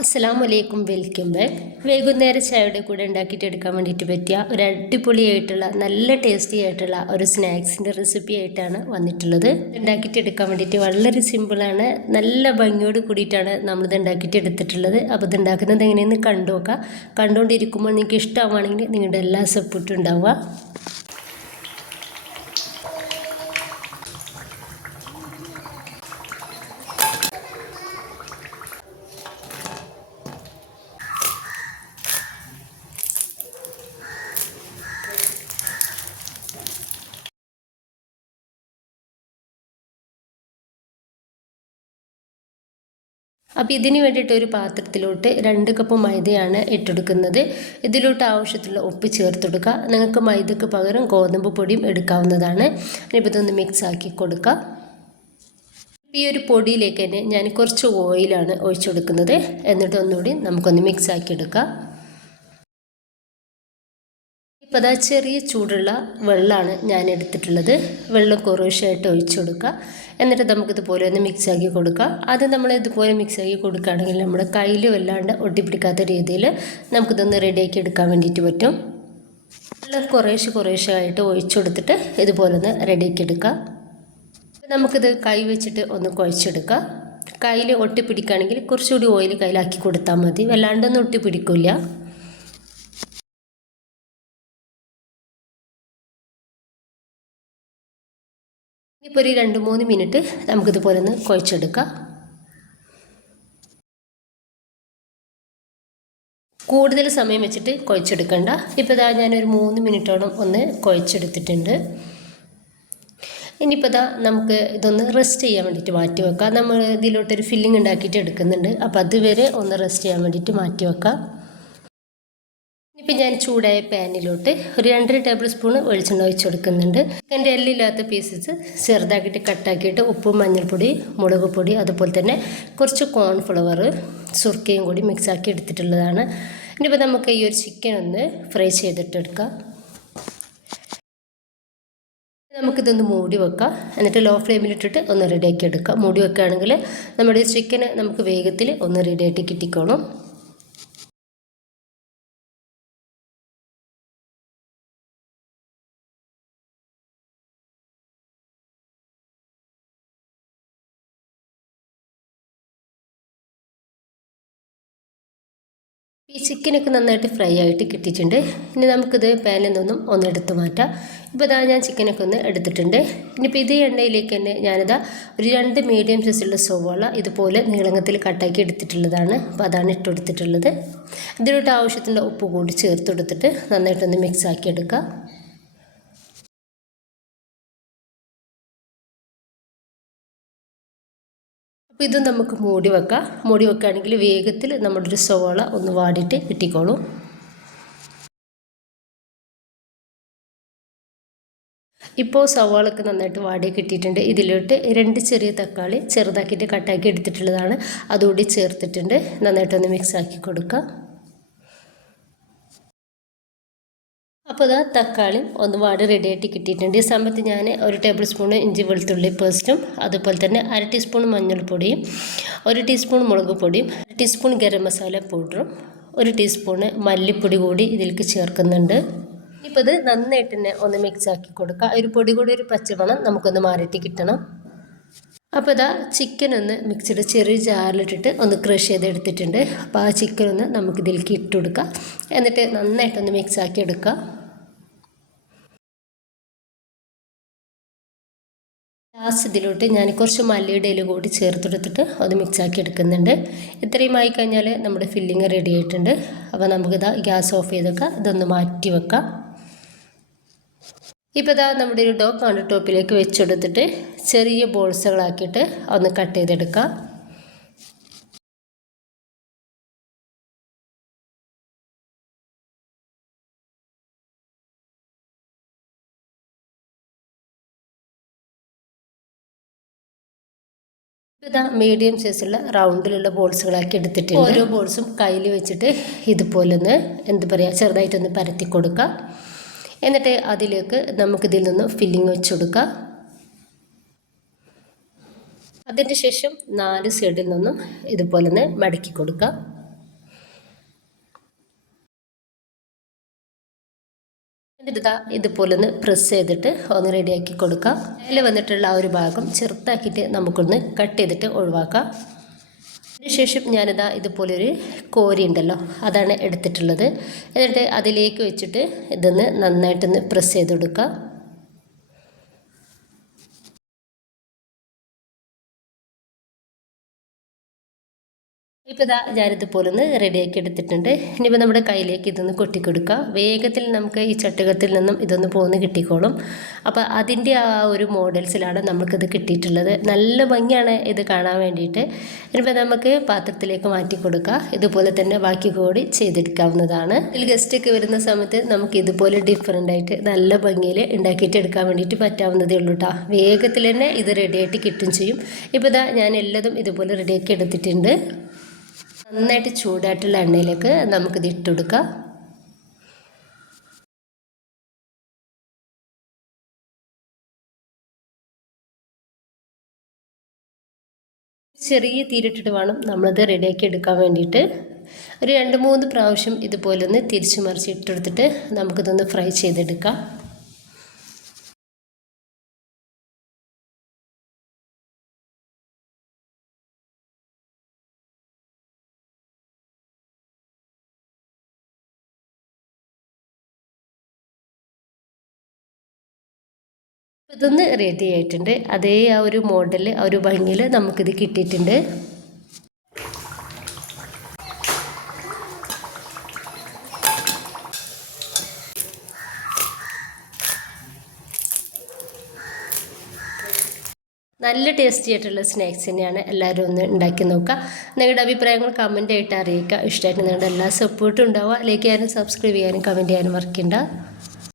അസ്സലാമു വലൈക്കും welcome back. വൈകുന്നേര ചായയുടെ കൂടെ ഉണ്ടാക്കിയിട്ട് എടുക്കാൻ വേണ്ടിയിട്ട് പറ്റിയ ഒരു അടിപൊളിയായിട്ടുള്ള നല്ല ടേസ്റ്റി ആയിട്ടുള്ള ഒരു സ്നാക്സിന്റെ റെസിപ്പി ആയിട്ടാണ് വന്നിട്ടുള്ളത്. ഉണ്ടാക്കിയിട്ട് എടുക്കാൻ വേണ്ടിയിട്ട് വളരെ സിമ്പിളാണ് നല്ല ഭംഗിയോട് കൂടിയിട്ടാണ് നമ്മളിത് ഉണ്ടാക്കിയിട്ട് എടുത്തിട്ടുള്ളത്. അപ്പോൾ ഇത് ഉണ്ടാക്കുന്നത് എങ്ങനെയെന്ന് കണ്ടു നോക്കാം. കണ്ടുകൊണ്ടിരിക്കുമ്പോൾ നിങ്ങൾക്ക് ഇഷ്ടമാണെങ്കിൽ നിങ്ങളുടെ എല്ലാ സപ്പോർട്ടും ഉണ്ടാവുക. അപ്പോൾ ഇതിന് വേണ്ടിയിട്ട് ഒരു പാത്രത്തിലോട്ട് രണ്ട് കപ്പ് മൈദയാണ് ഇട്ടെടുക്കുന്നത്. ഇതിലോട്ട് ആവശ്യത്തിലുള്ള ഉപ്പ് ചേർത്തെടുക്കുക. നിങ്ങൾക്ക് മൈദക്ക് പകരം ഗോതമ്പ് പൊടിയും എടുക്കാവുന്നതാണ്. ഇനിയിപ്പോൾ ഇതൊന്ന് മിക്സ് ആക്കി കൊടുക്കുക ഈ ഒരു പൊടിയിലേക്ക് തന്നെ ഞാൻ കുറച്ച് ഓയിലാണ് ഒഴിച്ചു കൊടുക്കുന്നത് എന്നിട്ട് ഒന്നുകൂടി നമുക്കൊന്ന് മിക്സ് ആക്കി എടുക്കാം. ഇപ്പോൾ അതാ ചെറിയ ചൂടുള്ള വെള്ളമാണ് ഞാൻ എടുത്തിട്ടുള്ളത് വെള്ളം കുറേശ്ശായിട്ട് ഒഴിച്ചു കൊടുക്കുക എന്നിട്ട് നമുക്കിതുപോലെ ഒന്ന് മിക്സാക്കി കൊടുക്കുക അത് നമ്മൾ ഇതുപോലെ മിക്സാക്കി കൊടുക്കുകയാണെങ്കിൽ നമ്മുടെ കയ്യിൽ വല്ലാണ്ട് ഒട്ടിപ്പിടിക്കാത്ത രീതിയിൽ നമുക്കിതൊന്ന് റെഡിയാക്കി എടുക്കാൻ വേണ്ടിയിട്ട് പറ്റും. വെള്ളം കുറേശ്ശെ കുറേശ്ശെ ആയിട്ട് ഒഴിച്ചു കൊടുത്തിട്ട് ഇതുപോലെ ഒന്ന് റെഡിയാക്കി എടുക്കുക നമുക്കിത് കൈ വെച്ചിട്ട് ഒന്ന് കുഴച്ചെടുക്കുക കയ്യിൽ ഒട്ടിപ്പിടിക്കുകയാണെങ്കിൽ കുറച്ചുകൂടി ഓയിൽ കയ്യിലാക്കി കൊടുത്താൽ മതി. വല്ലാണ്ടൊന്നും ഒട്ടിപ്പിടിക്കില്ല. ഇപ്പോൾ ഒരു രണ്ട് മൂന്ന് മിനിറ്റ് നമുക്കിതുപോലെ ഒന്ന് കുഴച്ചെടുക്കാം. കൂടുതൽ സമയം വെച്ചിട്ട് കുഴച്ചെടുക്കണ്ട. ഇപ്പോൾ ഇതാ ഞാനൊരു മൂന്ന് മിനിറ്റോളം ഒന്ന് കുഴച്ചെടുത്തിട്ടുണ്ട്. ഇനിയിപ്പോൾ ഇതാ നമുക്ക് ഇതൊന്ന് റെസ്റ്റ് ചെയ്യാൻ വേണ്ടിയിട്ട് മാറ്റി വെക്കാം. നമ്മൾ ഇതിലോട്ടൊരു ഫില്ലിംഗ് ഉണ്ടാക്കിയിട്ട് എടുക്കുന്നുണ്ട്. അപ്പോൾ അതുവരെ ഒന്ന് റെസ്റ്റ് ചെയ്യാൻ വേണ്ടിയിട്ട് മാറ്റി വെക്കാം. ഇപ്പം ഞാൻ ചൂടായ പാനിലോട്ട് ഒരു രണ്ടര ടേബിൾ സ്പൂൺ വെളിച്ചെണ്ണ ഒഴിച്ചു കൊടുക്കുന്നുണ്ട് എന്റെ എല്ലില്ലാത്ത പീസസ് ചെറുതാക്കിയിട്ട് കട്ടാക്കിയിട്ട് ഉപ്പും മഞ്ഞൾപ്പൊടി മുളക് പൊടി അതുപോലെ തന്നെ കുറച്ച് കോൺഫ്ലവർ സുർക്കയും കൂടി മിക്സാക്കി എടുത്തിട്ടുള്ളതാണ്. ഇനിയിപ്പോൾ നമുക്ക് ഈ ഒരു ചിക്കൻ ഒന്ന് ഫ്രൈ ചെയ്തിട്ടെടുക്കാം. നമുക്കിതൊന്ന് മൂടി വെക്കാം. എന്നിട്ട് ലോ ഫ്ലെയിമിലിട്ടിട്ട് ഒന്ന് റെഡിയാക്കി എടുക്കാം. മൂടി വെക്കുകയാണെങ്കിൽ നമ്മുടെ ചിക്കന് നമുക്ക് വേഗത്തിൽ ഒന്ന് റെഡിയായിട്ട് കിട്ടിക്കോളും. ഈ ചിക്കനൊക്കെ നന്നായിട്ട് ഫ്രൈ ആയിട്ട് കിട്ടിയിട്ടുണ്ട്. ഇനി നമുക്കിത് പാനിൽ നിന്നും ഒന്ന് എടുത്തു മാറ്റാം. ഇപ്പോൾ ഇതാ ഞാൻ ചിക്കനൊക്കെ ഒന്ന് എടുത്തിട്ടുണ്ട്. ഇനിയിപ്പോൾ ഇതേ എണ്ണയിലേക്ക് തന്നെ ഞാനിതാ ഒരു രണ്ട് മീഡിയം സൈസുള്ള സോവോള ഇതുപോലെ നീളങ്ങത്തിൽ കട്ടാക്കി എടുത്തിട്ടുള്ളതാണ്. അപ്പോൾ അതാണ് ഇട്ട് കൊടുത്തിട്ടുള്ളത്. ഇതിലോട്ട് ആവശ്യത്തിന്റെ ഉപ്പ് കൂടി ചേർത്ത് കൊടുത്തിട്ട് നന്നായിട്ടൊന്ന് മിക്സ് ആക്കി എടുക്കുക അപ്പോൾ ഇത് നമുക്ക് മൂടി വെക്കാം. മൂടി വെക്കുകയാണെങ്കിൽ വേഗത്തിൽ നമ്മുടെ ഒരു സോള ഒന്ന് വാടിയിട്ട് കിട്ടിക്കോളും. ഇപ്പോൾ സവാളൊക്കെ നന്നായിട്ട് വാടി കിട്ടിയിട്ടുണ്ട്. ഇതിലോട്ട് രണ്ട് ചെറിയ തക്കാളി ചെറുതാക്കിയിട്ട് കട്ടാക്കി എടുത്തിട്ടുള്ളതാണ്. അതുകൂടി ചേർത്തിട്ടുണ്ട്. നന്നായിട്ടൊന്ന് മിക്സ് ആക്കി കൊടുക്കുക അപ്പോൾ ഇതാ തക്കാളി ഒന്ന് വാടി റെഡിയായിട്ട് കിട്ടിയിട്ടുണ്ട്. ഈ സമയത്ത് ഞാൻ ഒരു ടേബിൾ സ്പൂൺ ഇഞ്ചി വെളുത്തുള്ളി പേസ്റ്റും അതുപോലെ തന്നെ അര ടീസ്പൂൺ മഞ്ഞൾപ്പൊടിയും ഒരു ടീസ്പൂൺ മുളക് പൊടിയും അര ടീസ്പൂൺ ഗരം മസാല പൗഡറും ഒരു ടീസ്പൂണ് മല്ലിപ്പൊടി കൂടി ഇതിലേക്ക് ചേർക്കുന്നുണ്ട്. ഇപ്പോൾ ഇത് നന്നായിട്ട് തന്നെ ഒന്ന് മിക്സ് ആക്കി കൊടുക്കുക ഒരു പൊടി കൂടി ഒരു പച്ചമണം നമുക്കൊന്ന് മാറിയിട്ട് കിട്ടണം. അപ്പോൾ ഇതാ ചിക്കൻ ഒന്ന് മിക്സിയുടെ ചെറിയ ജാറിലിട്ടിട്ട് ഒന്ന് ക്രഷ് ചെയ്തെടുത്തിട്ടുണ്ട് അപ്പോൾ ആ ചിക്കൻ ഒന്ന് നമുക്കിതിലേക്ക് ഇട്ട് കൊടുക്കുക എന്നിട്ട് നന്നായിട്ടൊന്ന് മിക്സ് ആക്കി എടുക്കുക ലാസ്റ്റ് ഇതിലോട്ട് ഞാൻ കുറച്ച് മല്ലിയുടെ ഇല കൂടി ചേർത്തെടുത്തിട്ട് അത് മിക്സാക്കി എടുക്കുന്നുണ്ട്. ഇത്രയും ആയി കഴിഞ്ഞാൽ നമ്മുടെ ഫില്ലിങ് റെഡി ആയിട്ടുണ്ട്. അപ്പോൾ നമുക്കിതാ ഗ്യാസ് ഓഫ് ചെയ്തൊക്കെ ഇതൊന്ന് മാറ്റി വെക്കാം. ഇപ്പോൾ ഇതാ നമ്മുടെ ഒരു ഡോ കൗണ്ടർ ടോപ്പിലേക്ക് വെച്ചെടുത്തിട്ട് ചെറിയ ബോൾസുകളാക്കിയിട്ട് ഒന്ന് കട്ട് ചെയ്തെടുക്കാം. ഇതാ മീഡിയം സൈസുള്ള റൗണ്ടിലുള്ള ബോൾസുകളാക്കി എടുത്തിട്ടുണ്ട്. ഓരോ ബോൾസും കയ്യിൽ വെച്ചിട്ട് ഇതുപോലെ ഒന്ന് എന്ത് പറയുക ചെറുതായിട്ടൊന്ന് പരത്തി കൊടുക്കുക എന്നിട്ട് അതിലേക്ക് നമുക്കിതിൽ നിന്ന് ഫില്ലിങ് വെച്ച് കൊടുക്കുക അതിന്റെ ശേഷം നാല് സൈഡിൽ നിന്നും ഇതുപോലെ ഒന്ന് മടക്കി കൊടുക്കുക എന്നിട്ട് ഇതാ ഇതുപോലെ ഒന്ന് പ്രസ് ചെയ്തിട്ട് ഒന്ന് റെഡിയാക്കി കൊടുക്കാം. അതിൽ വന്നിട്ടുള്ള ആ ഒരു ഭാഗം ചെറുത്താക്കിയിട്ട് നമുക്കൊന്ന് കട്ട് ചെയ്തിട്ട് ഒഴിവാക്കാം. അതിനുശേഷം ഞാനിതാ ഇതുപോലൊരു കോരി ഉണ്ടല്ലോ അതാണ് എടുത്തിട്ടുള്ളത്. എന്നിട്ട് അതിലേക്ക് വെച്ചിട്ട് ഇതൊന്ന് നന്നായിട്ടൊന്ന് പ്രസ് ചെയ്ത് കൊടുക്കുക ഇപ്പോൾ ഇതാ ഞാനിതുപോലെ ഒന്ന് റെഡിയാക്കി എടുത്തിട്ടുണ്ട്. ഇനിയിപ്പോൾ നമ്മുടെ കയ്യിലേക്ക് ഇതൊന്ന് കൊട്ടിക്കൊടുക്കുക വേഗത്തിൽ നമുക്ക് ഈ ചട്ടുകത്തിൽ നിന്നും ഇതൊന്ന് പോന്ന് കിട്ടിക്കോളും. അപ്പോൾ അതിന്റെ ആ ഒരു മോഡൽസിലാണ് നമുക്കിത് കിട്ടിയിട്ടുള്ളത്. നല്ല ഭംഗിയാണ് ഇത് കാണാൻ വേണ്ടിയിട്ട്. ഇനിയിപ്പോൾ നമുക്ക് പാത്രത്തിലേക്ക് മാറ്റി കൊടുക്കുക ഇതുപോലെ തന്നെ ബാക്കി കൂടി ചെയ്തെടുക്കാവുന്നതാണ്. ഇതിൽ ഗസ്റ്റൊക്കെ വരുന്ന സമയത്ത് നമുക്ക് ഇതുപോലെ ഡിഫറെന്റ് ആയിട്ട് നല്ല ഭംഗിയിൽ ഉണ്ടാക്കിയിട്ട് എടുക്കാൻ വേണ്ടിയിട്ട് പറ്റാവുന്നതേ ഉള്ളൂ കേട്ടോ വേഗത്തിൽ തന്നെ ഇത് റെഡിയായിട്ട് കിട്ടും ചെയ്യും. ഇപ്പോൾ ഇതാ ഞാൻ എല്ലാതും ഇതുപോലെ റെഡിയാക്കി എടുത്തിട്ടുണ്ട്. നന്നായിട്ട് ചൂടായിട്ടുള്ള എണ്ണയിലേക്ക് നമുക്കിത് ഇട്ടുകൊടുക്കാം. ചെറിയ തീരിട്ടിട്ട് വേണം നമ്മളത് റെഡിയാക്കി എടുക്കാൻ വേണ്ടിയിട്ട്. ഒരു രണ്ട് മൂന്ന് പ്രാവശ്യം ഇതുപോലെ ഒന്ന് തിരിച്ചു മറിച്ച് ഇട്ടെടുത്തിട്ട് നമുക്കിതൊന്ന് ഫ്രൈ ചെയ്തെടുക്കാം. ഇതൊന്ന് റെഡി ആയിട്ടുണ്ട്. അതേ ആ ഒരു മോഡൽ ആ ഒരു ഭംഗിയിൽ നമുക്കിത് കിട്ടിയിട്ടുണ്ട്. നല്ല ടേസ്റ്റി ആയിട്ടുള്ള സ്നാക്സ് തന്നെയാണ് എല്ലാവരും ഒന്ന് ഉണ്ടാക്കി നോക്കുക. നിങ്ങളുടെ അഭിപ്രായങ്ങൾ കമന്റ് ആയിട്ട് അറിയിക്കുക. ഇഷ്ടമായിട്ട് നിങ്ങളുടെ എല്ലാ സപ്പോർട്ടും ഉണ്ടാവുക. ലൈക്ക് ചെയ്യാനും സബ്സ്ക്രൈബ് ചെയ്യാനും കമന്റ് ചെയ്യാനും മറക്കണ്ട.